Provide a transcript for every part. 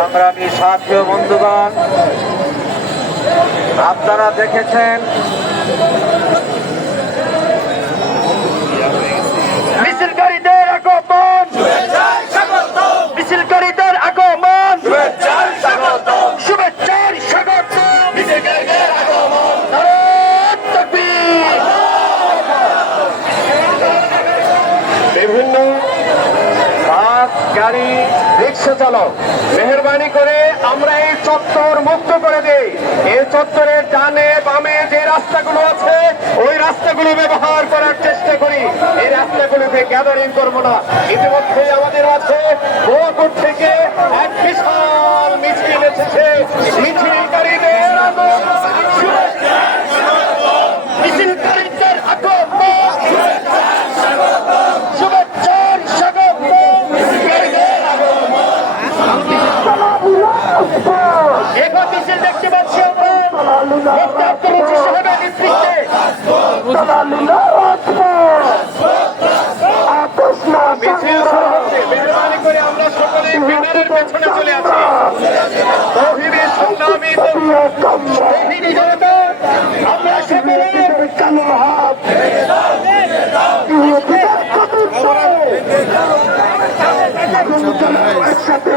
সংগ্রামী সাথী ও বন্ধুগণ, আপনারা দেখেছেন মিছিলকারীদের আগমন, মিছিলকারীদের আগমন, শুভেচ্ছার স্বাগত, বিভিন্ন বাস গাড়ি রিক্সা চালক মেহরবানি করে আমরা এই চত্বর মুক্ত করে দেই। এই চত্বরের ডানে বামে যে রাস্তাগুলো আছে ওই রাস্তাগুলো ব্যবহার করার চেষ্টা করি। এই রাস্তাগুলোতে গ্যাদারিং করবো না। ইতিমধ্যে আমাদের আছে বোয়ালপুর থেকে এক বিশাল মিছিল এসেছে। মিছিলকারীদের মিছিলকারীদের আগমন, শুভেচ্ছার স্বাগত। এখন মিছিল দেখতে পাচ্ছি সাহেবের নেতৃত্বে। মিছিল শুরু হচ্ছে। মেহরবানি করে আমরা সকলে ব্যানারের পেছনে চলে আসি। তৌহিদি সংগ্রামী তৌহিদি জনতা, আমরা সকলে কালো হাত একসাথে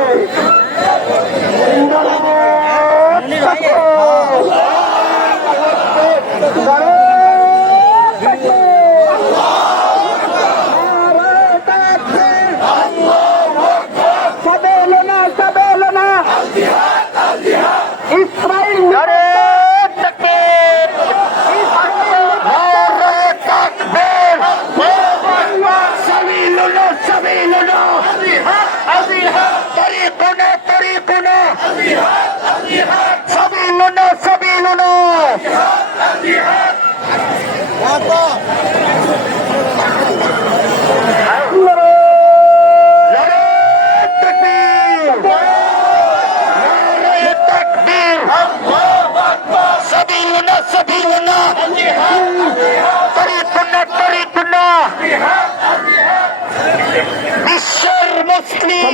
বিশ্বের মুসলিম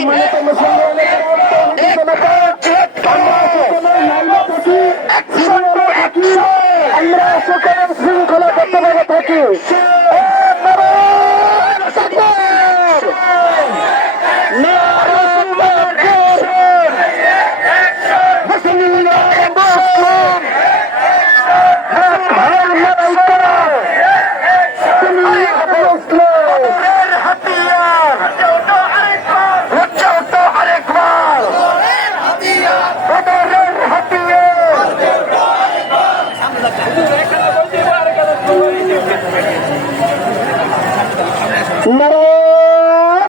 আমরা সকলে শৃঙ্খলাবদ্ধভাবে থাকি। No.